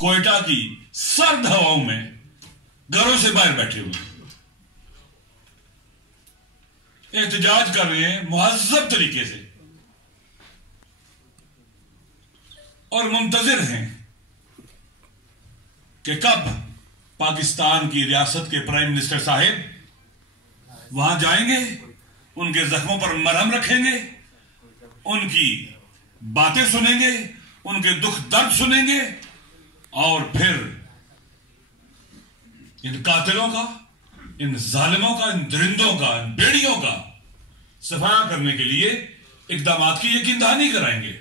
کوئٹہ کی سرد ہواؤں میں گھروں سے باہر بیٹھے ہوئے احتجاج کر رہے ہیں مہذب طریقے سے اور منتظر ہیں کہ کب پاکستان کی ریاست کے پرائم منسٹر صاحب وہاں جائیں گے، ان کے زخموں پر مرہم رکھیں گے، ان کی باتیں سنیں گے، ان کے دکھ درد سنیں گے، اور پھر ان قاتلوں کا، ان ظالموں کا، ان درندوں کا، ان بیڑیوں کا صفایا کرنے کے لیے اقدامات کی یقین دہانی کرائیں گے۔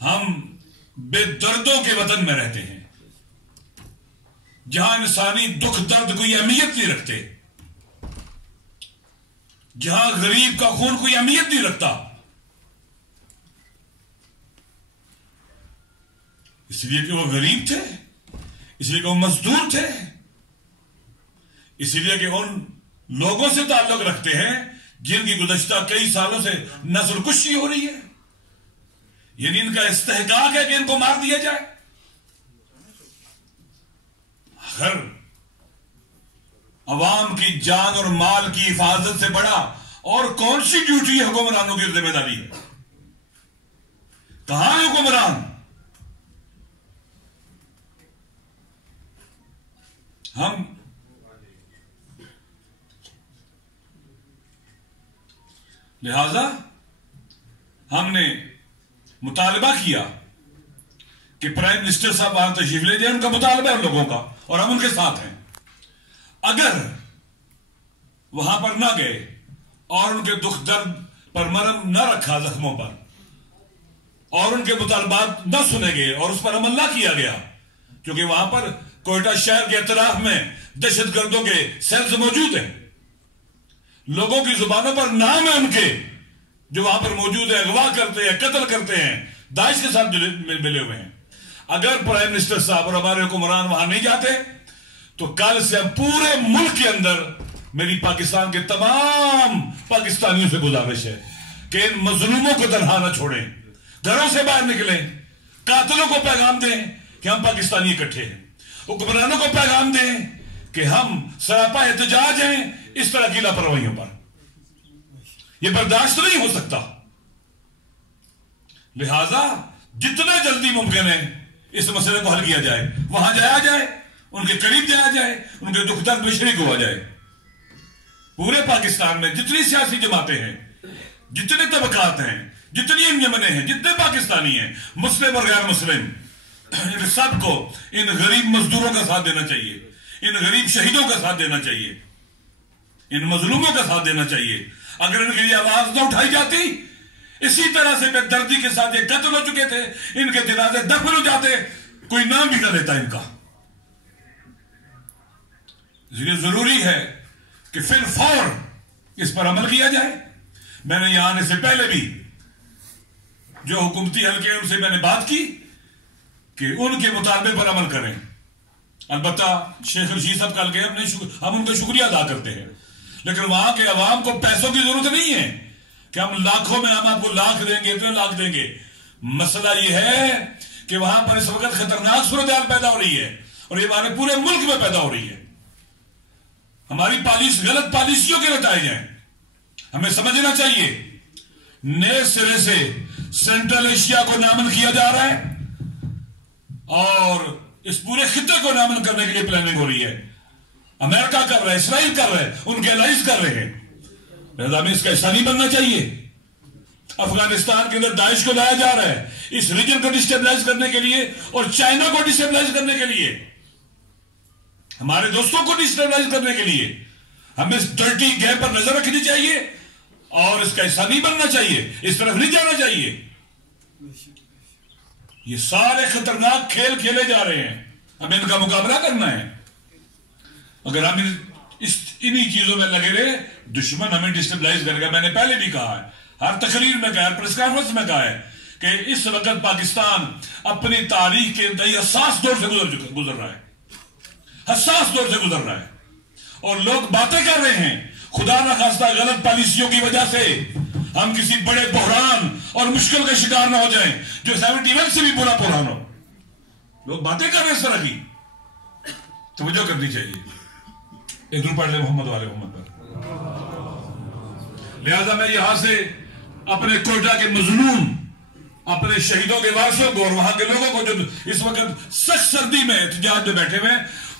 ہم بے دردوں کے وطن میں رہتے ہیں جہاں انسانی دکھ درد کوئی اہمیت نہیں رکھتے، جہاں غریب کا خون کوئی اہمیت نہیں رکھتا، اس لیے کہ وہ غریب تھے، اس لیے کہ وہ مزدور تھے، اس لیے کہ ان لوگوں سے تعلق رکھتے ہیں جن کی گزشتہ کئی سالوں سے نسل کشی ہو رہی ہے، یعنی ان کا استحقاق ہے کہ ان کو مار دیا جائے۔ اگر عوام کی جان اور مال کی حفاظت سے بڑا اور کون سی ڈیوٹی حکمرانوں کی ذمہ داری ہے؟ کہاں ہے حکمران؟ ہم لہذا ہم نے مطالبہ کیا کہ پرائم منسٹر صاحب وہاں تشریف لے جائیں، ان کا مطالبہ ہے لوگوں کا اور ہم ان کے ساتھ ہیں۔ اگر وہاں پر نہ گئے اور ان کے دکھ درد پر مرہم نہ رکھا زخموں پر، اور ان کے مطالبات نہ سنے گئے اور اس پر عمل نہ کیا گیا، کیونکہ وہاں پر کوئٹہ شہر کے اطراف میں دہشت گردوں کے سیلز موجود ہیں، لوگوں کی زبانوں پر نام ہے ان کے جو وہاں پر موجود ہیں، اغوا کرتے ہیں، قتل کرتے ہیں، داعش کے ساتھ ملے ہوئے ہیں۔ اگر پرائم منسٹر صاحب اور ہمارے حکمران وہاں نہیں جاتے تو کل سے ہم پورے ملک کے اندر، میری پاکستان کے تمام پاکستانیوں سے گزارش ہے کہ ان مظلوموں کو تنہا نہ چھوڑیں، گھروں سے باہر نکلیں، قاتلوں کو پیغام دیں کہ ہم پاکستانی اکٹھے ہیں، حکمرانوں کو پیغام دیں کہ ہم سراپا احتجاج ہیں اس طرح کی لاپرواہیوں پر، یہ برداشت نہیں ہو سکتا۔ لہذا جتنا جلدی ممکن ہے اس مسئلے کو حل کیا جائے، وہاں جایا جائے، ان کے قریب جایا جائے، ان کے دکھ درد میں شریک ہوا جائے۔ پورے پاکستان میں جتنی سیاسی جماعتیں ہیں، جتنے طبقات ہیں، جتنی انجمنیں ہیں، جتنے پاکستانی ہیں، مسلم اور غیر مسلم، ان سب کو ان غریب مزدوروں کا ساتھ دینا چاہیے، ان غریب شہیدوں کا ساتھ دینا چاہیے، ان مظلوموں کا ساتھ دینا چاہیے۔ اگر ان کے لیے آواز نہ اٹھائی جاتی، اسی طرح سے بے دردی کے ساتھ یہ قتل ہو چکے تھے، ان کے جنازے دفن ہو جاتے، کوئی نام بھی نہ لیتا ان کا۔ اس لیے ضروری ہے کہ فی الفور اس پر عمل کیا جائے۔ میں نے یہاں آنے سے پہلے بھی جو حکومتی حلقے ہیں ان سے میں نے بات کی کہ ان کے مطالبے پر عمل کریں۔ البتہ شیخ رشید صاحب کل گئے، ہم ان کا شکریہ ادا کرتے ہیں، لیکن وہاں کے عوام کو پیسوں کی ضرورت نہیں ہے کہ ہم لاکھوں میں ہم آپ کو لاکھ دیں گے، اتنے لاکھ دیں گے۔ مسئلہ یہ ہے کہ وہاں پر اس وقت خطرناک صورتحال پیدا ہو رہی ہے، اور یہ ہمارے پورے ملک میں پیدا ہو رہی ہے۔ ہماری غلط پالیسیوں کے نتائج ہیں، ہمیں سمجھنا چاہیے۔ نئے سرے سے سینٹرل ایشیا کو نامن کیا جا رہا ہے اور اس پورے خطے کو نامن کرنے کے لیے پلاننگ ہو رہی ہے۔ امریکہ کر رہا ہے، اسرائیل کر رہا ہے، ان کے الائز کر رہے ہیں، لہذا ہمیں اس کا حصہ نہیں بننا چاہیے۔ افغانستان کے اندر داعش کو لایا جا رہا ہے اس ریجن کو ڈسٹیبلائز کرنے کے لیے اور چائنا کو ڈسٹیبلائز کرنے کے لیے، ہمارے دوستوں کو ڈسٹیبلائز کرنے کے لیے۔ ہمیں اس ڈرٹی گیم پر نظر رکھنی چاہیے اور اس کا حصہ نہیں بننا چاہیے، اس طرف نہیں جانا چاہیے۔ یہ سارے خطرناک کھیل کھیلے جا رہے ہیں، ہمیں ان کا مقابلہ کرنا ہے۔ اگر ہم انہی چیزوں میں لگے رہے، دشمن ہمیں ڈسٹیبلائز کرے گا۔ میں نے پہلے بھی کہا ہے، ہر تقریر میں کہا ہے، پریس کانفرنس میں کہا ہے کہ اس وقت پاکستان اپنی تاریخ کے انتہائی حساس دور سے گزر رہا ہے، حساس دور سے گزر رہا ہے، اور لوگ باتیں کر رہے ہیں، خدا نخواستہ غلط پالیسیوں کی وجہ سے ہم کسی بڑے بحران اور مشکل کا شکار نہ ہو جائیں جو 71 سے بھی برا بحران ہو. لوگ باتیں کر رہے ہیں اس طرح کی، توجہ کرنی چاہیے. ایک دور پڑھ لیں محمد والے محمد پر. لہذا میں یہاں سے اپنے کوئٹہ کے مظلوم، اپنے شہیدوں کے وارثوں کو اور وہاں کے لوگوں کو جو اس وقت سخت سردی میں احتجاج میں بیٹھے ہوئے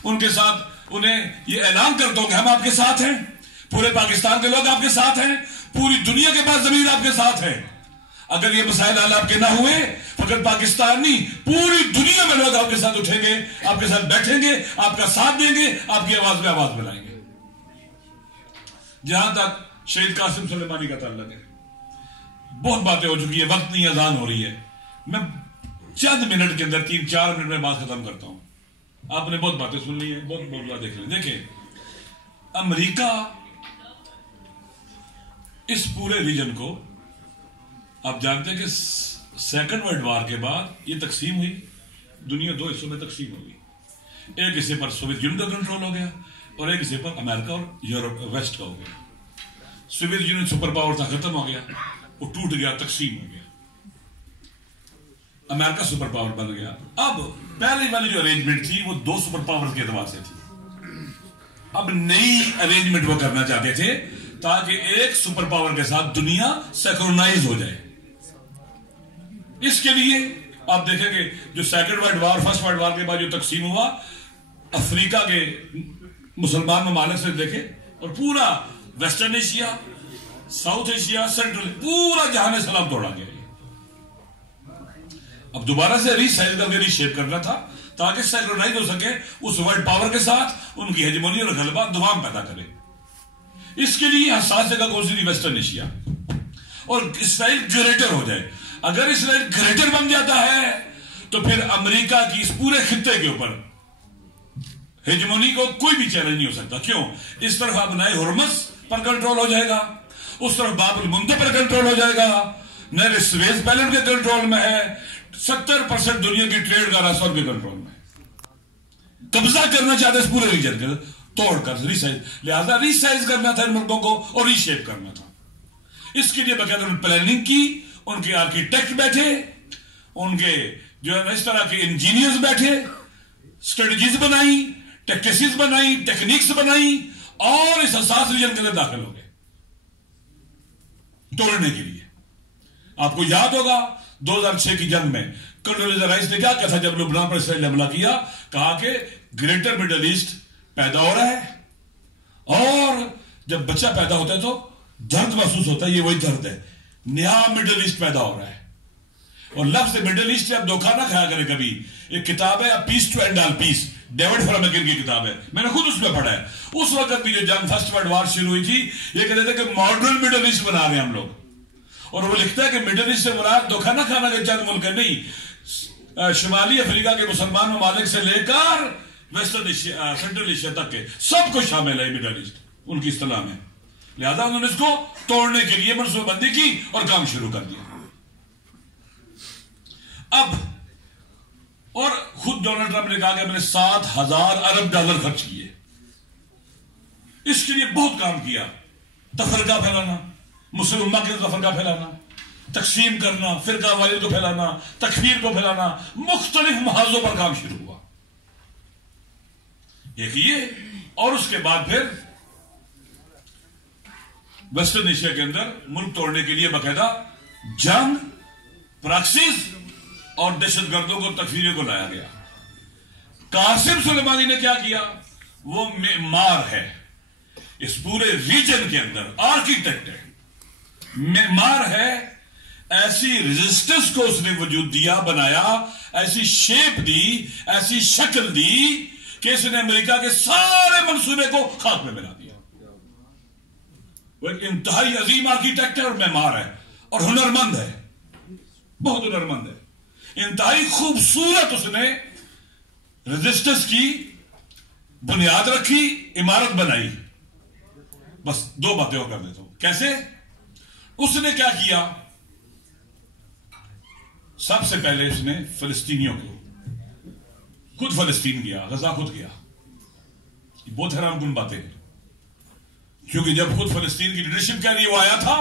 ان کے ساتھ انہیں یہ اعلان کرتا ہوں کہ ہم آپ کے ساتھ ہیں. پورے پاکستان کے لوگ آپ کے ساتھ ہیں، پوری دنیا کے پاس ضمیر آپ کے ساتھ ہے. اگر یہ مسائل حل آپ کے نہ ہوئے، فقط پاکستان نہیں، پوری دنیا میں لوگ آپ کے ساتھ اٹھیں گے، آپ کے ساتھ بیٹھیں گے، آپ کا ساتھ دیں گے، آپ کی آواز میں آواز ملائیں گے. جہاں تک شہید قاسم سلیمانی کا تعلق ہے، بہت باتیں ہو چکی ہے، وقت نہیں، اذان ہو رہی ہے. میں چند منٹ کے اندر 3-4 منٹ میں بات ختم کرتا ہوں. آپ نے بہت باتیں سن لی ہیں، بہت موضوع دیکھ لیں. دیکھیں، امریکہ اس پورے ریجن کو، آپ جانتے ہیں کہ سیکنڈ ورلڈ وار کے بعد یہ تقسیم ہوئی، دنیا 2 حصوں میں تقسیم ہو گئی. ایک حصے پر سوویت یونین کا کنٹرول ہو گیا اور ایک حصے پر امریکہ اور یورپ ویسٹ کا ہو گیا. سوویت یونین سپر پاور تھا، ختم ہو گیا، وہ ٹوٹ گیا، تقسیم ہو گیا. امریکہ سپر پاور بن گیا. اب پہلے والی جو ارینجمنٹ تھی وہ 2 سپر پاور کے اعتبار سے تھی. اب نئی ارینجمنٹ وہ کرنا چاہتے تھے تاکہ ایک سپر پاور کے ساتھ دنیا سینکرونائز ہو جائے. اس کے لیے آپ دیکھیں گے جو second world war, first world war کے بعد جو تقسیم ہوا، افریقہ کے مسلمان ممالک سے دیکھیں اور پورا western Asia, south Asia, central, پورا جہان اسلام توڑا گیا. اب دوبارہ سے ری سائز کر کے ری شیپ کرنا تھا تاکہ سینکرونائز ہو سکے اس ورلڈ پاور کے ساتھ، ان کی ہیجمونی اور غلبہ دوام پیدا کرے. اس کے لیے حساس جگہ کون سی تھی؟ Western Asia. اور اسرائیل گریٹر ہو جائے. اگر اسرائیل گریٹر بن جاتا ہے تو پھر امریکہ کی اس پورے خطے کے اوپر ہیجمونی کو کوئی بھی چیلنج نہیں ہو سکتا. کیوں؟ اس طرف ابنائے ہرمز پر کنٹرول ہو جائے گا، اس طرف باب المندب پر کنٹرول ہو جائے گا، نہر سویز پہلے ان کے کنٹرول میں ہے. 70% دنیا کی ٹریڈ کا راستہ ان کے کنٹرول میں ہے. قبضہ کرنا چاہتے اس پورے ریجن کے توڑ کر ری سائز. لہذا ری سائز کرنا تھا ان ملکوں کو اور ری شیپ کرنا تھا. اس کے لیے باقاعدہ انہوں نے پلاننگ کی، ان کے آرکیٹیکٹ بیٹھے، ان کے جو ہے اس طرح کے انجینئرز بیٹھے، اسٹریٹجیز بنائی، ٹیکٹیسز بنائی، ٹیکنیکس بنائی اور اس حساس ریجن کے اندر داخل ہو گئے توڑنے کے لیے. آپ کو یاد ہوگا 2006 کی جنگ میں کنڈولیزا رائس نے کیا کہا تھا جب لبنان پر اسرائیل نے حملہ کیا؟ کہا کہ گریٹر مڈل ایسٹ پیدا ہو رہا ہے اور جب بچہ پیدا ہوتا ہے تو درد محسوس ہوتا ہے، یہ وہی درد ہے، نیا مڈل ایسٹ پیدا ہو رہا ہے. اور لفظ مڈل ایسٹ سے آپ دھوکہ نہ کھایا کریں کبھی. ایک کتاب ہے peace to end all peace, David Fromkin کی کتاب ہے، میں نے خود اس میں پڑھا ہے. اس وقت بھی جو جنگ فرسٹ ورلڈ وار شروع ہوئی تھی، یہ کہتے تھے کہ ماڈرن مڈل ایسٹ بنا رہے ہیں ہم لوگ. اور وہ لکھتا ہے کہ مڈل ایسٹ سے مراد دھوکہ نہ کھانا کہ چند ملک ہے، نہیں، شمالی افریقہ کے مسلمان ممالک سے لے کر ویسٹرن ایشیا، سینٹرل ایشیا تک کے سب کو شامل ہے مڈل ایسٹ ان کی اصطلاح میں. لہذا انہوں نے اس کو توڑنے کے لیے منصوبہ بندی کی اور کام شروع کر دیا. اب اور خود ڈونلڈ ٹرمپ نے کہا کہ میں نے $7,000 ارب خرچ کیے. اس کے لیے بہت کام کیا. تفرقہ پھیلانا، مسلم امہ کے تفرقہ پھیلانا، تقسیم کرنا، فرقہ واریت کو پھیلانا، تکفیر کو پھیلانا، مختلف محاذوں پر کام شروع ہوا. ایک یہ، اور اس کے بعد پھر ویسٹرن ایشیا کے اندر ملک توڑنے کے لیے باقاعدہ جنگ، پراکسس اور دہشت گردوں کو، تکفیریوں کو لایا گیا. قاسم سلیمانی نے کیا کیا؟ وہ معمار ہے اس پورے ریجن کے اندر، آرکیٹیکٹ ہے، معمار ہے. ایسی ریزسٹنس کو اس نے وجود دیا، بنایا، ایسی شیپ دی، ایسی شکل دی کہ اس نے امریکہ کے سارے منصوبے کو خاک میں ملا دیا. وہ ایک انتہائی عظیم آرکیٹیکٹ ہے اور معمار ہے اور ہنرمند ہے، بہت ہنرمند ہے. انتہائی خوبصورت اس نے ریزسٹنس کی بنیاد رکھی، عمارت بنائی. بس 2 باتیں اور کر دیتا ہوں. کیسے؟ اس نے کیا کیا؟ سب سے پہلے اس نے فلسطینیوں کو، خود فلسطین گیا، غزہ خود گیا. یہ بہت حیران کن باتیں ہیں، کیونکہ جب خود فلسطین کی لیڈرشپ کہہ رہی وہ آیا تھا